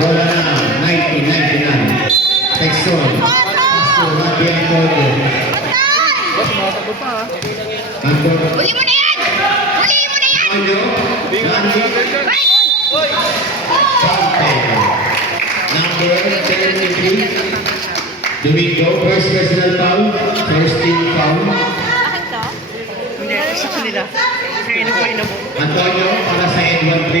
Bola na, 1999. Texon. Pasto, Matiang Kodo. Sumasagot pa ha. Anton. Huli mo na yan! Huli mo na yan! Anyo. Randy. Number 33. Domingo, first personal foul. First team foul. Bakit to? Hindi, sa kanila. Kaya inom mo. Antonio, para sa N13.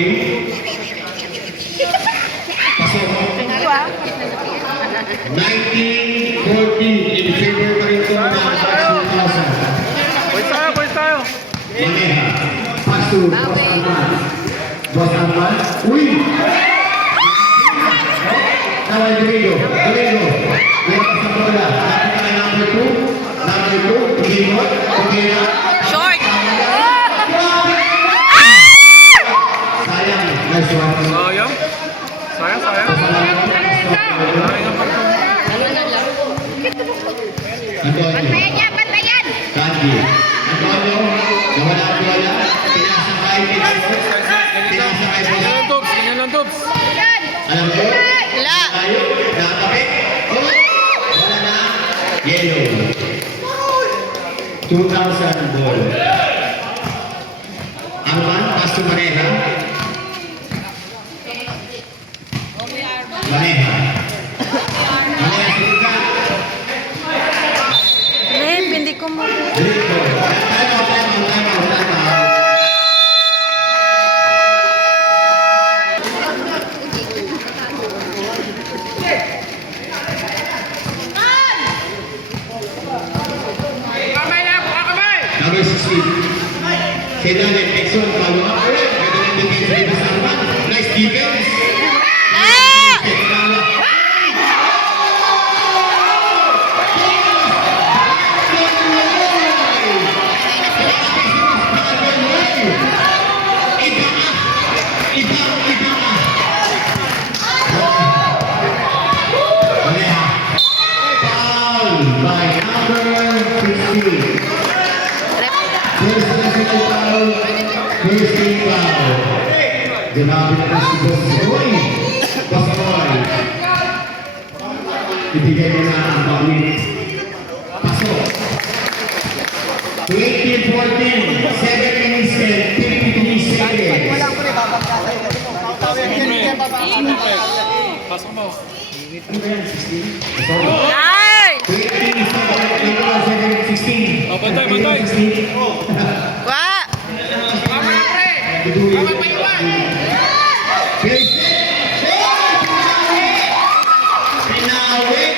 Pasok. Ito ah. 1940 in favor pa rin ito ng Pasto 2000. Boys tayo. Maneha. Pasto, Boss Alman. Boss Alman. Uy! Nawal Domingo. Domingo. Meron sa bola. Nakita na number 2. Number 2. Domingo. Domingo. Short! Sayang. Nice one. Sayang. Sayang ang pagkakas. Antonio. Bantayan niya! Bantayan! Candy. Antonio. Nawala ang bola. Pinasakay. Pinasakay bola. Ganyan lang, Tobs. Yan! Alam mo? Wala! Tayo. Nakapit. Oh. Wala na. Yellow. 2,000 ball. Arman. Pasto Maneha. Maneha. Maneha Suga. Lep, hindi ko mo. Rico. Time out. Number 16. Kailangan Exxon follow up. Pwede ng defense dito sa Arman. Nice defense. Grabe na si Boss Boy. Boss Boy. Ibigay mo na ang bawin. Pasok. 2014, 7 minutes and 53 seconds. Pasok mo. Nice! 16. Oh, bantay. Wa! Pinawit!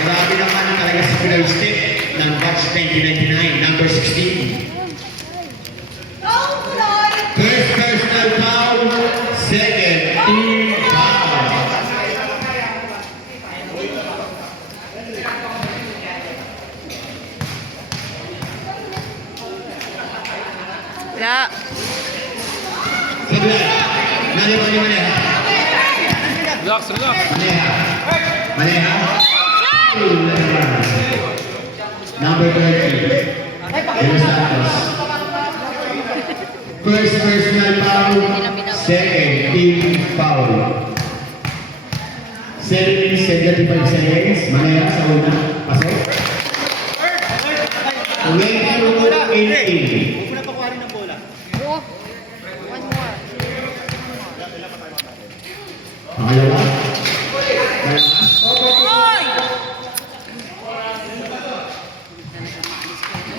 Grabe naman talaga sa Pinoy State ng batch 1999, number 16. First personal foul, second team foul. Wala! Sablan, Maneha. Relax. Maneha. Number 30. Los Santos. First personal foul, second team foul. 7 minutes and 35 seconds. Maneha sa una. Pasok. 22-18. Oh! One more. Pangalawa. Oy!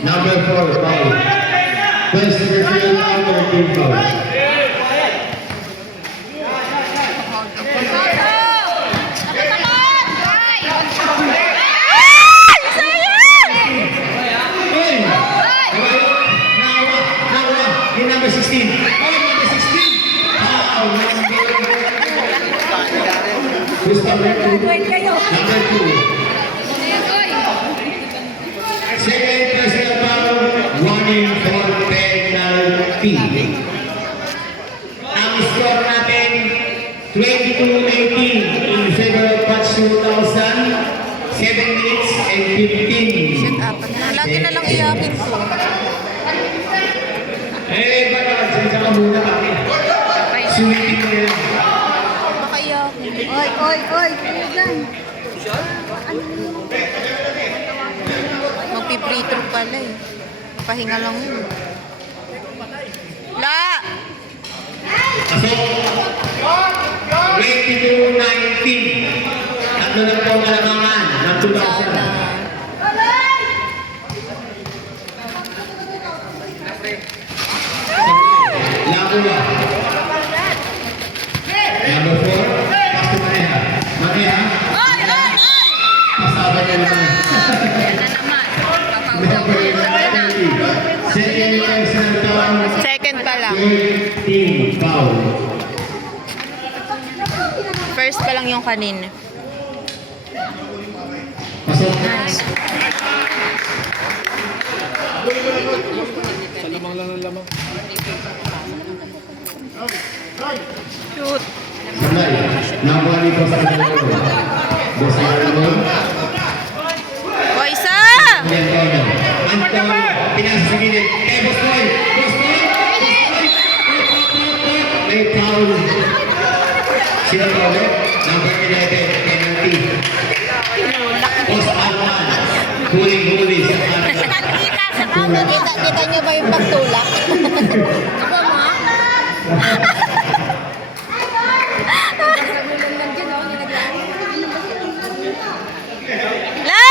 Number 4, foul. First personal foul, team foul. Number 16. Number 16. Who's number 2? Number 2. Second personal foul, warning for penalty. Ang score natin, 22-18 in favor of Patch 2000. 7 minutes and 15. Lagi na lang iyakin ko. Baka muna kami. Sulitin mo yan. Baka iyakin. Oy, oy, oy. Kayo dyan. Magpi-free throw pala eh. Pahinga lang yun. La! Pasok. 22-19. Tatlo na po ang kalamangan ng 2,000. Labuwa. Number 4, pass to Maneha. Maneha, pasaba niya naman. Number 30, second person down, Second pa lang. 13 foul. First pa lang yung kanina. Pasok. Sa lamang lang ng lamang. Shoot. Sandali, nakuha dito sa kanila. Bosa Ramon. O, isa! Antonio. Antonio, pinasa sa gilid. Kay Boss Boy. Boss Boy. May foul. Sino ba ulit? Number 11, penalty. Boss Alwan. Huling-huli sa kanila. Kita niyo ba yung pagtulak? La!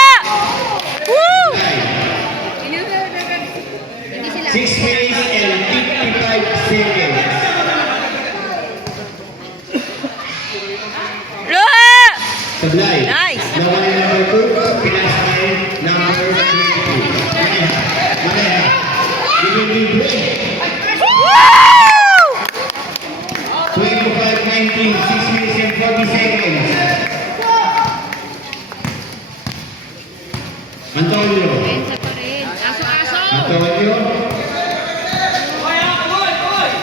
Woo! 6 minutes and 55 seconds. La! Sablay. Nice. Nawala yung number 2. Pinasa kay number 22. Maneha. Bibig-big. Woo! 25-19. 6 minutes and 40 seconds. Antonio. Antonio.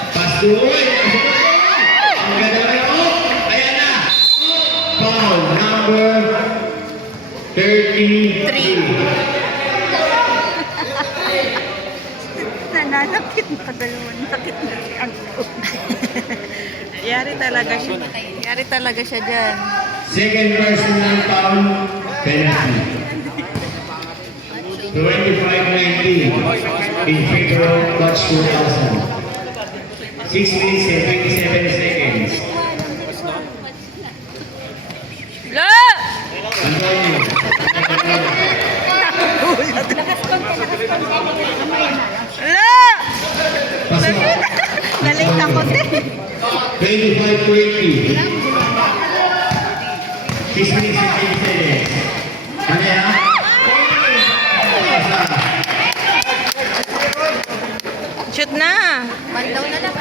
Pass to Uy. Ang ganda na yun. Oh, ayan na. Foul number 33. Nananapit na dalawang sakit na ang Yari talaga siya. Yari talaga siya dyan. Second personal foul penalty. 25-19 in favor of Clutch 2000. 6 minutes and 27 seconds. La! Antonio. La! Pasok. Nalate ako din. 25-20. 6 minutes and 20 seconds. Ano yan? Shoot na. Bandaw na lang.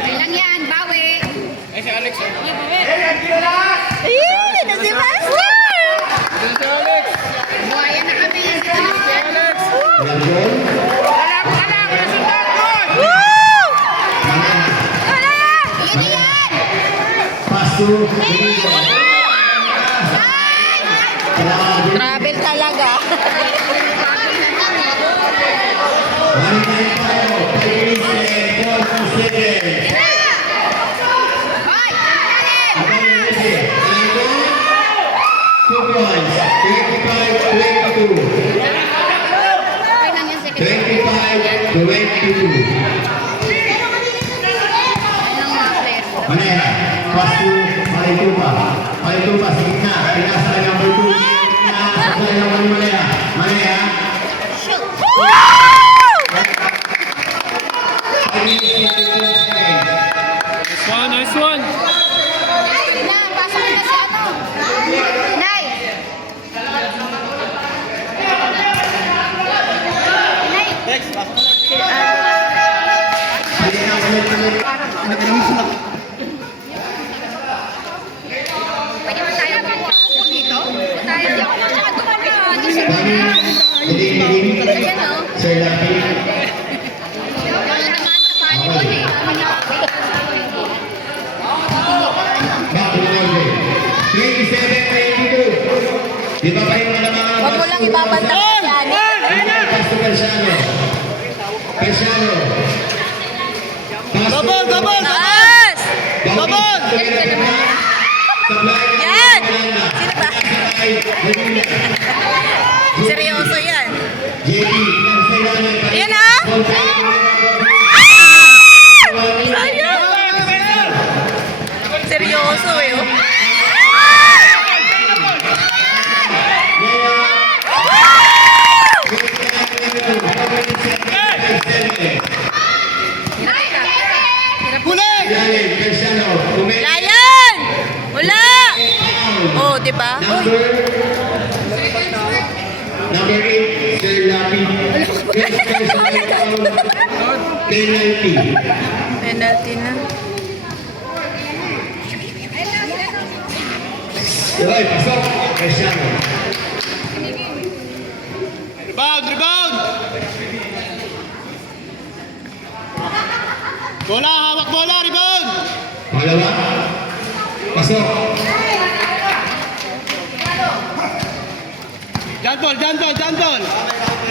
Ilang yan, bawi. Ay, si Alex. Ayun! Na si Master! Ito si Alex. Buhaya na kami. Alex. Lambon. Woo! Yun na yan. Pass to Domingo. Grabe. Travel talaga. Maritime tayo. 3 minutes and 40 seconds. Hoy! Antonio Reyes. Antonio. 2 points. 25-22. Okay lang yan, second. 25-22. Ayun ang mga players. Maneha. Pass to Palitupa. Palitupa sa gitna. Pinasa kay number 2. Pinasa kay number 1 Maneha. Maneha. Woo! 5 minutes and 15 seconds. Nice one, nice one. Na, pasok na si ano. Nay. Nay. Pwede ba tayo mag-uusap dito? Tayo. Hindi ako masyado Ayan o. Sir Lapi. Wala naman sa panin ko eh. Back to the number. 27-22. Di ba pa yung mga Huwag mo lang ibabanta si Ani. Pass to Persiano. Persiano. Pass to... Taas! Gabon! Yan! Sino ba? Seryoso yan. Yan ah! Sayang! Seryoso eh. Oh. Lion! Wala! Oh, di ba? Uy. Number 8, Sir Lapi. Penalty. Penalty na. Yoy, pasok. Cristiano. Rebound, rebound! Bola, hawak bola, rebound! Pangalawa. Pasok. Jantol, jantol, jantol!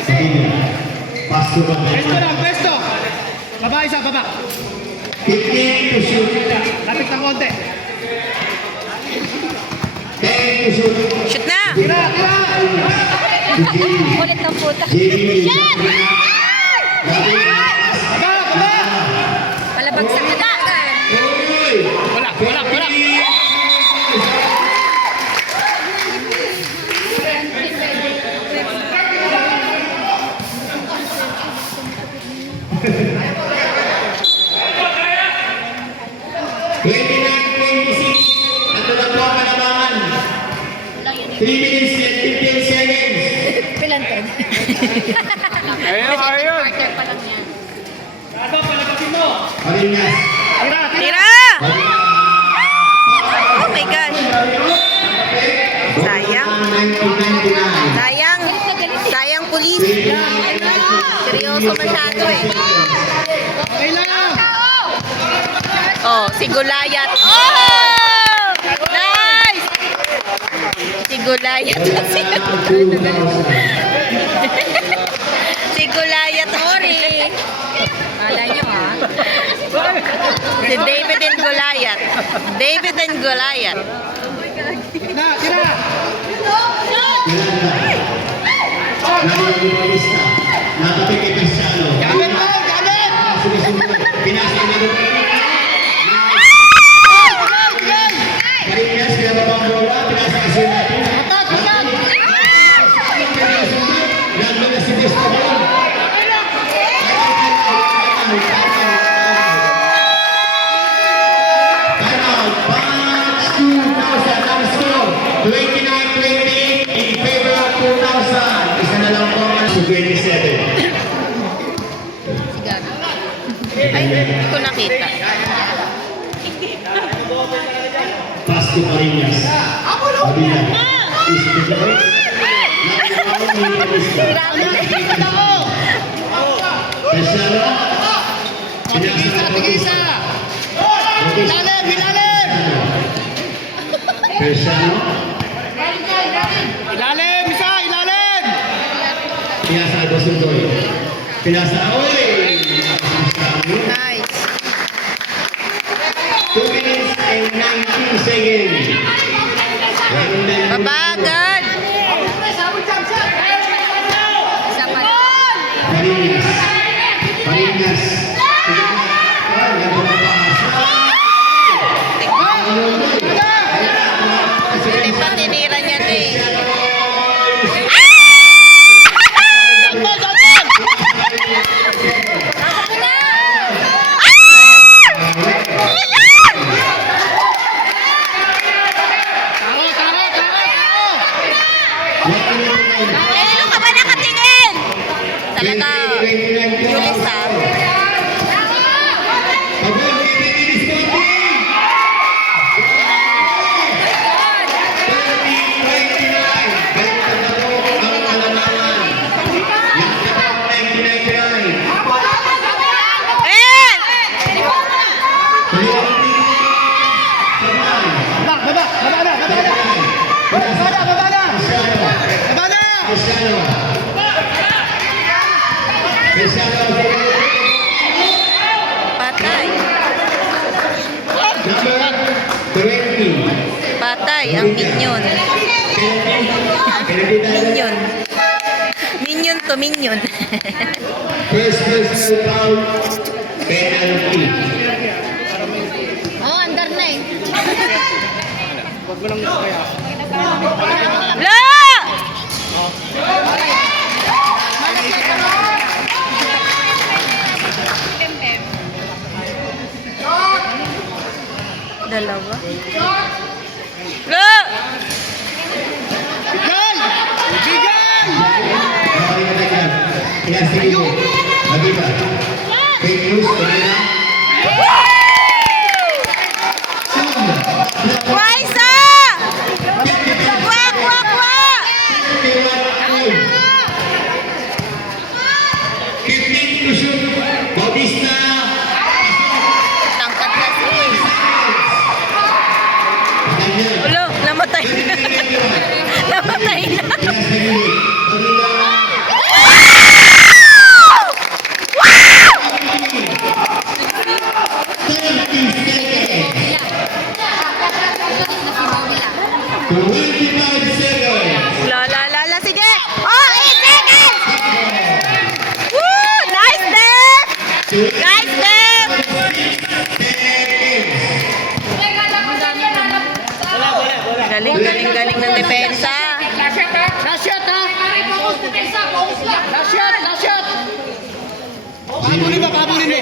Sabino. Paso ba? Presto lang, presto! Baba isa, baba! 15 to shoot. Lapit ng konti. 10 to shoot. Shoot na! Tira, tira! Ulit ng puta. JB. Baba, baba! Malabagsak na dagan. Wala, wala, wala! Ito lang po ang kalabangan. 3 minutes and 15 seconds. Pilantan. Ayun, ayun! Marinas. Tira! Oh my God. Sayang. 1999. Sayang. Sayang pulis. Seryoso masyado eh. Okay lang! Oh, si Gulayat. Oh! Nice! Si Gulayat. Si Gulayat. Sorry. Kala nyo ha? Si David and Goliath. David and Goliath. Na, tira! Nakapit kay Cristiano. Gamit mo, gamit! Pinasa na doon. Marinas, kaya babang bola. Pinasa kasi natin. Ganda na si Cristobal. Timeout. Match 2,000. Ang score, 29-28 in favor of 2,000. Isa na lang po ang 27. Ay, hindi ko nakita. Pass to Marinas. Kabila. East to the right. Cristiano. Pinasa na Bautista. Ilalim, ilalim! Cristiano. Ilalim, isa, ilalim! Pinasa na Basundoy. Pinasa. Oy! Nice. 2 minutes and 19 seconds. Babagan. Isa pa. Marinas. Marinas. Hindi pa tinira niya na eh. Taro, taro, taro, taro! Kanino ka ba nakatingin? Talaga, Julis ha. Ben! Baba, baba, baba na, baba na! Baba na, baba na! Baba na! Patay. Number 20. tatay, ang minion. Penalty tayo. Minion. Minion to minion. First personal foul, penalty. Oh, andar na eh. Huwag mo lang kaya. La! Dalawa. La! Bigay! Bigay! Okay na tayo. Pinastigil mo. Magiba. Fake news, kanina. Waisa! Kwa, kwa, kwa! 15 to shoot. Bautista. Tangkat na si. Daniel. Ulo, namatay na. Namatay na. Pinastigil mo. Magiba. Na si Bobby 25 seconds. La, la, la, la. Sige. Oh, 8 seconds! Woo! Nice, Steph! Nice, Steph! Galing, galing, galing ng depensa. Last shot ha! Last shot! Last shot! Pabulin mo, pabulin mo!